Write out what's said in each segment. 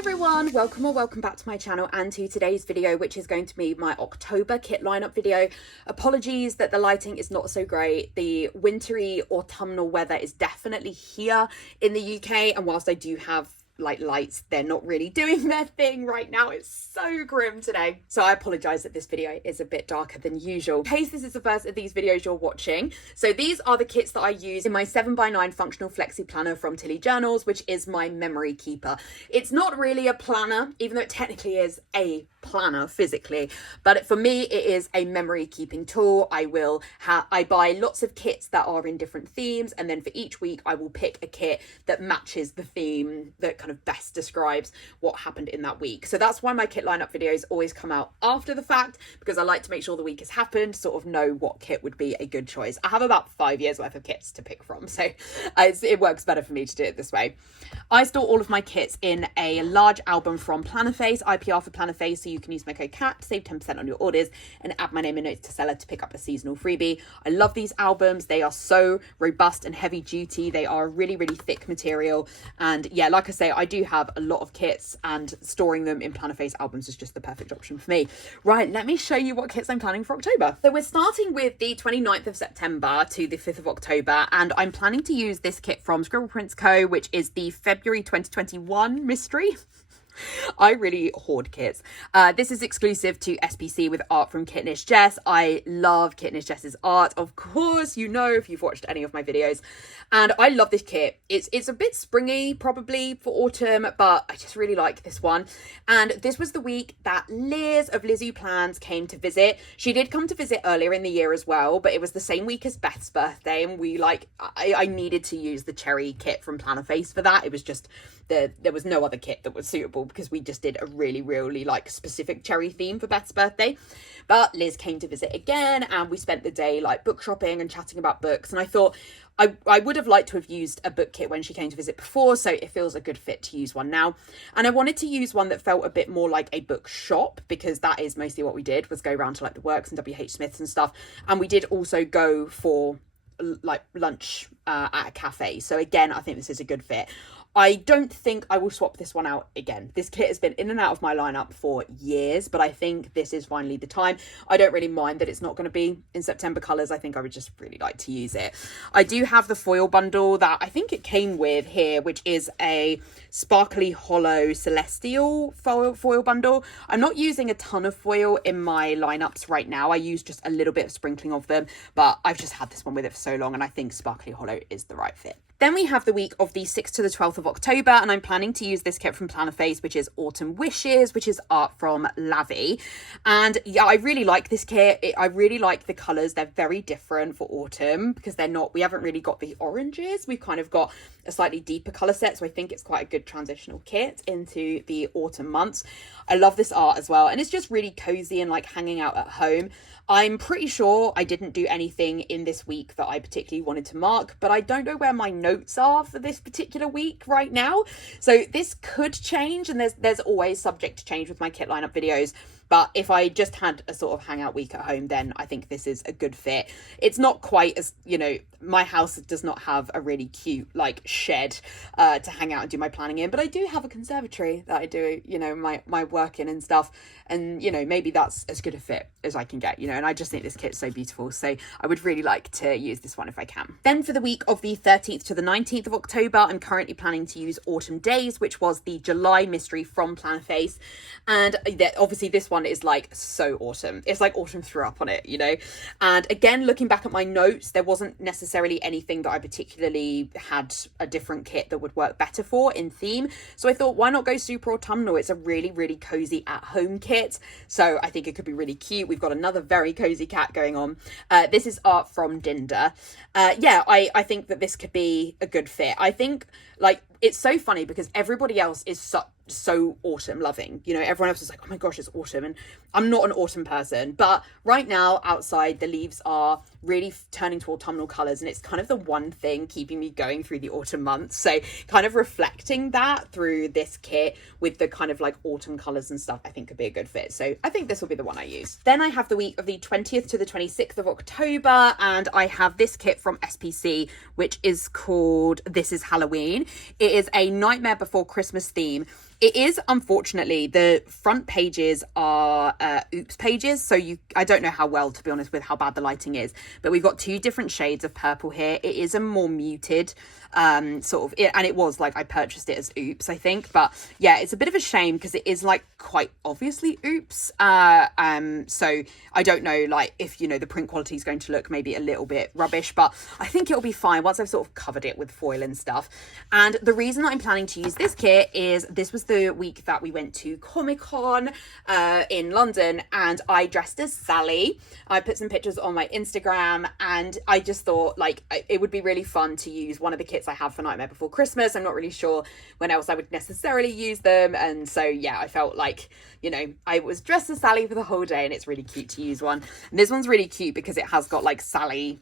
everyone, welcome back to my channel and to today's video, which is going to be my October kit lineup video. Apologies that the lighting is not so great. The wintry autumnal weather is definitely here in the UK, and whilst I do have lights, they're not really doing their thing right now. It's so grim today, so I apologize that this video is a bit darker than usual. In case this is the first of these videos you're watching, so these are the kits that I use in my 7x9 functional flexi planner from Tilly Journals, which is my memory keeper. It's not really a planner, even though it technically is a planner physically, but for me it is a memory keeping tool. I buy lots of kits that are in different themes, and then for each week I will pick a kit that matches the theme that kind of best describes what happened in that week. So that's why my kit lineup videos always come out after the fact, because I like to make sure the week has happened, sort of know what kit would be a good choice. I have about 5 years worth of kits to pick from, so it works better for me to do it this way. I store all of my kits in a large album from Plannerface, IPR for Plannerface, so you can use my code CAT to save 10% on your orders and add my name and notes to seller to pick up a seasonal freebie. I love these albums. They are so robust and heavy duty. They are really thick material, and yeah, like I say, I do have a lot of kits, and storing them in Plannerface albums is just the perfect option for me. Right, let me show you what kits I'm planning for October. So we're starting with the 29th of September to the 5th of October, and I'm planning to use this kit from Scribble Prints Co., which is the February 2021 mystery. I really hoard kits. This is exclusive to SPC with art from Kitnish Jess. I love Kitnish Jess's art, of course, you know, if you've watched any of my videos. And I love this kit. It's a bit springy probably for autumn, but I just really like this one. And this was the week that Liz of Liz Who Plans came to visit. She did come to visit earlier in the year as well, but it was the same week as Beth's birthday, and I needed to use the cherry kit from Plannerface for that. It was just there was no other kit that was suitable, because we just did a really like specific cherry theme for Beth's birthday. But Liz came to visit again, and we spent the day like book shopping and chatting about books, and I thought I would have liked to have used a book kit when she came to visit before, so it feels a good fit to use one now. And I wanted to use one that felt a bit more like a book shop, because that is mostly what we did, was go around to like the Works and WH Smiths and stuff. And we did also go for like lunch at a cafe, so again I think this is a good fit. I don't think I will swap this one out again. This kit has been in and out of my lineup for years, but I think this is finally the time. I don't really mind that it's not going to be in September colours. I think I would just really like to use it. I do have the foil bundle that I think it came with here, which is a sparkly hollow celestial foil bundle. I'm not using a ton of foil in my lineups right now. I use just a little bit of sprinkling of them, but I've just had this one with it for so long, and I think sparkly hollow is the right fit. Then we have the week of the 6th to the 12th of October, and I'm planning to use this kit from Plannerface, which is Autumn Wishes, which is art from Lavi. And yeah, I really like this kit. I really like the colours. They're very different for autumn, because we haven't really got the oranges. We've kind of got a slightly deeper colour set, so I think it's quite a good transitional kit into the autumn months. I love this art as well, and it's just really cozy and like hanging out at home. I'm pretty sure I didn't do anything in this week that I particularly wanted to mark, but I don't know where my notes are for this particular week right now. So this could change, and there's always subject to change with my kit lineup videos. But if I just had a sort of hangout week at home, then I think this is a good fit. It's not quite as, you know, my house does not have a really cute like shed to hang out and do my planning in, but I do have a conservatory that I do, you know, my work in and stuff. And, you know, maybe that's as good a fit as I can get, you know, and I just think this kit's so beautiful. So I would really like to use this one if I can. Then for the week of the 13th to the 19th of October, I'm currently planning to use Autumn Days, which was the July mystery from Plannerface. And obviously this one is like so autumn. It's like autumn threw up on it, you know. And again, looking back at my notes, there wasn't necessarily anything that I particularly had a different kit that would work better for in theme. So I thought, why not go super autumnal? It's a really cozy at home kit. So I think it could be really cute. We've got another very cozy cat going on. This is art from Dinda. Yeah, I think that this could be a good fit. I think like it's so funny because everybody else is so autumn loving, you know, everyone else is like, oh my gosh, it's autumn, and I'm not an autumn person, but right now outside the leaves are really turning to autumnal colors, and it's kind of the one thing keeping me going through the autumn months. So kind of reflecting that through this kit with the kind of like autumn colors and stuff, I think could be a good fit. So I think this will be the one I use. Then I have the week of the 20th to the 26th of October, and I have this kit from SPC, which is called This Is Halloween. It is a Nightmare Before Christmas theme. It is, unfortunately, the front pages are oops pages, so I don't know how well, to be honest, with how bad the lighting is, but we've got 2 different shades of purple here. It is a more muted sort of, and it was like, I purchased it as oops, I think, but yeah, it's a bit of a shame because it is like quite obviously oops. So I don't know, like, if, you know, the print quality is going to look maybe a little bit rubbish, but I think it'll be fine once I've sort of covered it with foil and stuff. And the reason that I'm planning to use this kit is this was the week that we went to Comic-Con in London, and I dressed as Sally. I put some pictures on my Instagram, and I just thought, like, it would be really fun to use one of the kits I have for Nightmare Before Christmas. I'm not really sure when else I would necessarily use them, and so yeah, I felt like, you know, I was dressed as Sally for the whole day, and it's really cute to use one. And this one's really cute because it has got like Sally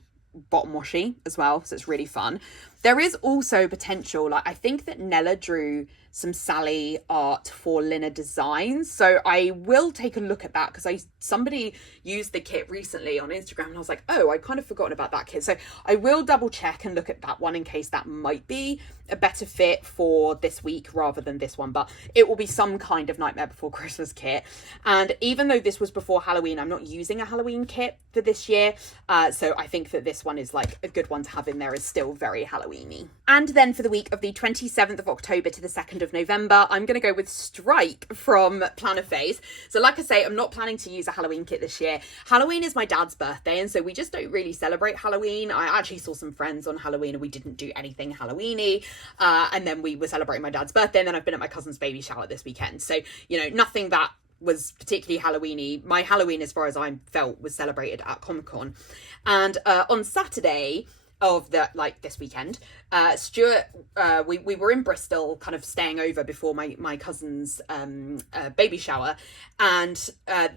bottom washi as well, so it's really fun. There is also potential, like, I think that Nella drew some Sally art for Lina Designs, so I will take a look at that because somebody used the kit recently on Instagram, and I was like, oh, I kind of forgotten about that kit, so I will double check and look at that one in case that might be a better fit for this week rather than this one. But it will be some kind of Nightmare Before Christmas kit, and even though this was before Halloween, I'm not using a Halloween kit for this year, so I think that this one is like a good one to have in there, is still very Halloweeny. And then for the week of the 27th of October to the 2nd of November, I'm going to go with Strike from Planner Phase. So like I say, I'm not planning to use a Halloween kit this year. Halloween is my dad's birthday, and so we just don't really celebrate Halloween. I actually saw some friends on Halloween and we didn't do anything Halloweeny, and then we were celebrating my dad's birthday, and then I've been at my cousin's baby shower this weekend, so, you know, nothing that was particularly Halloweeny. My Halloween, as far as I felt, was celebrated at Comic-Con. And on Saturday of this weekend, Stuart, we were in Bristol kind of staying over before my cousin's baby shower, and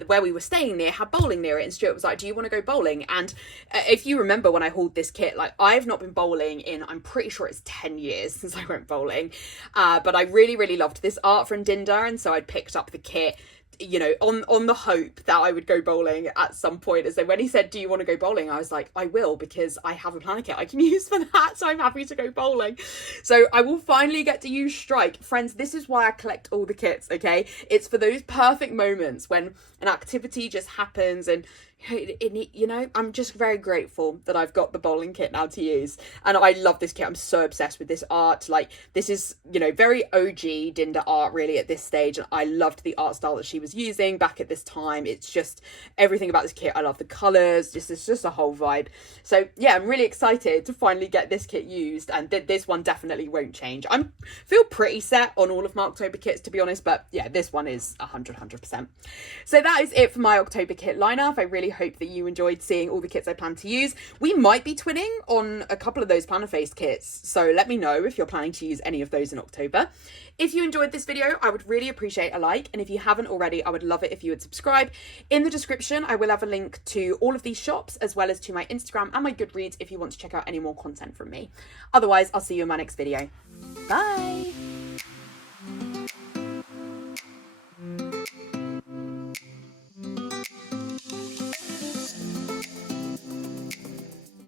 where we were staying near had bowling near it, and Stuart was like, do you want to go bowling? And if you remember when I hauled this kit, like, I've not been bowling in, I'm pretty sure it's 10 years since I went bowling, but I really loved this art from Dinda, and so I picked up the kit, you know, on the hope that I would go bowling at some point. And so when he said, do you want to go bowling, I was like, I will, because I have a planner kit I can use for that, so I'm happy to go bowling. So I will finally get to use Strike. Friends, this is why I collect all the kits, okay? It's for those perfect moments when an activity just happens, and you know, I'm just very grateful that I've got the bowling kit now to use, and I love this kit. I'm so obsessed with this art. Like, this is, you know, very OG Dinda art really at this stage, and I loved the art style that she was using back at this time. It's just everything about this kit. I love the colours, it's just a whole vibe. So yeah, I'm really excited to finally get this kit used, and this one definitely won't change. I feel pretty set on all of my October kits, to be honest, but yeah, this one is 100%. So that is it for my October kit lineup. I really hope that you enjoyed seeing all the kits I plan to use. We might be twinning on a couple of those Planner Face kits, so let me know if you're planning to use any of those in October. If you enjoyed this video, I would really appreciate a like, and if you haven't already, I would love it if you would subscribe. In the description, I will have a link to all of these shops, as well as to my Instagram and my Goodreads if you want to check out any more content from me. Otherwise, I'll see you in my next video. Bye!